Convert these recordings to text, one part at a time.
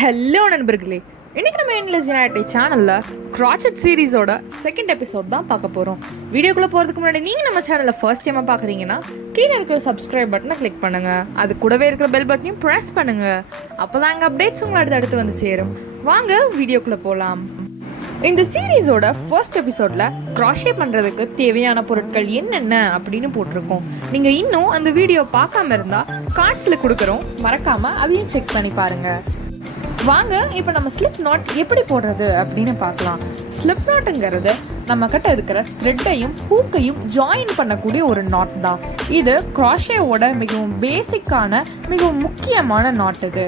Hello நண்பர்களே, இன்னைக்கு நம்ம Untitled சேனல்ல Crochet சீரிஸோட செகண்ட் எபிசோட் தான் பார்க்க போறோம். வீடியோக்குள்ள போறதுக்கு முன்னாடி நீங்க நம்ம சேனலை ஃபர்ஸ்ட் டைமா பாக்குறீங்கன்னா கீழே இருக்கிற சப்ஸ்கிரைப் பட்டனை கிளிக் பண்ணுங்க. அது கூடவே இருக்கிற பெல் பட்டனையும் பிரஸ் பண்ணுங்க. அப்பதான் அங்க அப்டேட்ஸ் உங்களுக்கு அடுத்து வந்து சேரும். வாங்க வீடியோக்குள்ள போலாம். இந்த சீரீஸோட ஃபர்ஸ்ட் எபிசோட்ல க்ராஷே பண்றதுக்கு தேவையான பொருட்கள் என்னென்ன அப்படின்னு போட்டிருக்கோம். நீங்க இன்னும் அந்த வீடியோ பார்க்காம இருந்தா கார்ட்ஸ்ல கொடுக்குறோம், மறக்காம அதையும் செக் பண்ணி பாருங்க. வாங்க இப்போ நம்ம ஸ்லிப் நாட் எப்படி போடுறது அப்படின்னு பார்க்கலாம். ஸ்லிப் நாட்டுங்கிறது நம்ம கிட்ட இருக்கிற த்ரெட்டையும் ஹூக்கையும் ஜாயின் பண்ணக்கூடிய ஒரு நாட் தான். இது க்ராஷேவோட மிகவும் பேசிக்கான மிகவும் முக்கியமான நாட். இது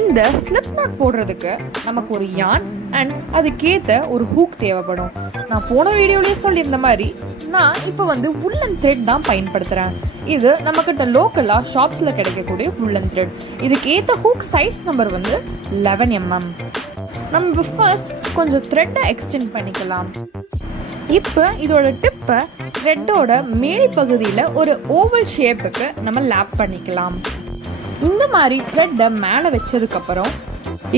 இந்த ஸ்லிப் நாட் போடுறதுக்கு நமக்கு ஒரு யான் அண்ட் அதுக்கேற்ற ஒரு ஹூக் தேவைப்படும். நான் போன வீடியோலேயே சொல்லியிருந்த மாதிரி நான் இப்போ உள்ளன் த்ரெட் தான் பயன்படுத்துகிறேன். இது நம்மக்கிட்ட லோக்கலாக ஷாப்ஸில் கிடைக்கக்கூடிய உள்ளன் த்ரெட். இதுக்கு ஏற்ற ஹூக் சைஸ் நம்பர் 11 mm. நம்ம ஃபர்ஸ்ட் கொஞ்சம் த்ரெட்டை எக்ஸ்டெண்ட் பண்ணிக்கலாம். இப்போ இதோட டிப்பை த்ரெட்டோட மேல் பகுதியில் ஒரு ஓவல் ஷேப்புக்கு நம்ம லேப் பண்ணிக்கலாம். இந்த மாதிரி த்ரெட்டை மேலே வச்சதுக்கப்புறம்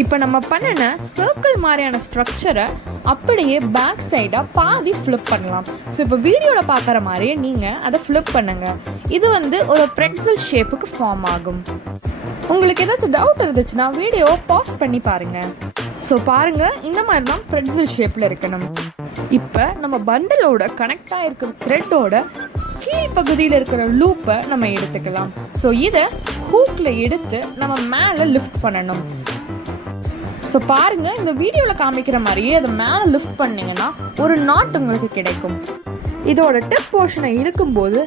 இப்போ நம்ம பண்ணின சர்க்கிள் மாதிரியான ஸ்ட்ரக்சரை அப்படியே பேக் சைடாக பாதி ஃப்ளிப் பண்ணலாம். ஸோ இப்போ வீடியோவில் பார்க்குற மாதிரியே நீங்கள் அதை ஃப்ளிப் பண்ணுங்க. இது ஒரு பிரெட்சல் ஷேப்புக்கு ஃபார்ம் ஆகும். உங்களுக்கு ஏதாச்சும் டவுட் இருந்துச்சுன்னா வீடியோவை பாஸ் பண்ணி பாருங்கள். ஸோ பாருங்கள், இந்த மாதிரி தான் பிரெட்சல் ஷேப்பில் இருக்கணும். இப்போ நம்ம பண்டலோட கனெக்ட் ஆகிருக்கிற த்ரெட்டோட கீழ்ப்பகுதியில் இருக்கிற லூப்பை நம்ம எடுத்துக்கலாம். ஸோ இதை ஹூக்கில் எடுத்து நம்ம மேலே லிஃப்ட் பண்ணணும். ஸோ பாருங்க, இந்த வீடியோவில் காமிக்கிற மாதிரியே அதை மேலே லிஃப்ட் பண்ணிங்கன்னா ஒரு நாட் உங்களுக்கு கிடைக்கும். இதோட டிப் போர்ஷனை இழுக்கும்போது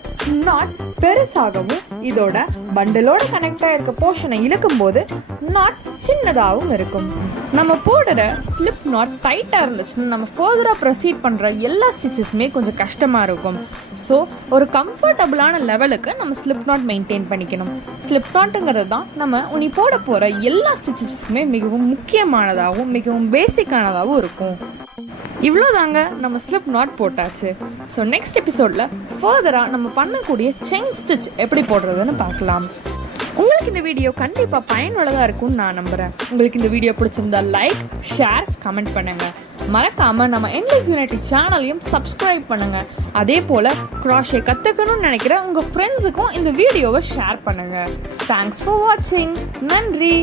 நாட் பெருசாகவும் இதோட பண்டலோட கனெக்ட் ஆகிருக்க போர்ஷனை இழுக்கும்போது நாட் சின்னதாகவும் இருக்கும். நம்ம போடுற ஸ்லிப் நாட் டைட்டாக இருந்துச்சுன்னா நம்ம ஃபர்தராக ப்ரொசீட் பண்ணுற எல்லா ஸ்டிச்சஸுமே கொஞ்சம் கஷ்டமாக இருக்கும். ஸோ ஒரு கம்ஃபர்டபுளான லெவலுக்கு நம்ம ஸ்லிப் நாட் மெயின்டைன் பண்ணிக்கணும். ஸ்லிப் நாட்டுங்கிறது தான் நம்ம உனி போட போகிற எல்லா ஸ்டிச்சஸுமே மிகவும் முக்கியமானதாகவும் மிகவும் பேசிக்கானதாகவும் இருக்கும். இவ்வளோதாங்க, நம்ம ஸ்லிப் நாட் போட்டாச்சு. ஸோ நெக்ஸ்ட் எபிசோடில் ஃபர்தராக நம்ம பண்ணக்கூடிய செயின் ஸ்டிச் எப்படி போடுறதுன்னு பார்க்கலாம். உங்களுக்கு இந்த வீடியோ கண்டிப்பாக பயனுள்ளதாக இருக்கும்னு நான் நம்புகிறேன். உங்களுக்கு இந்த வீடியோ பிடிச்சிருந்தா லைக், ஷேர், கமெண்ட் பண்ணுங்கள். மறக்காமல் நம்ம Untitled சேனலையும் சப்ஸ்கிரைப் பண்ணுங்கள். அதே போல் க்ராஷே கற்றுக்கணும்னு நினைக்கிற உங்கள் ஃப்ரெண்ட்ஸுக்கும் இந்த வீடியோவை ஷேர் பண்ணுங்கள். தேங்க்ஸ் ஃபார் வாட்சிங். நன்றி.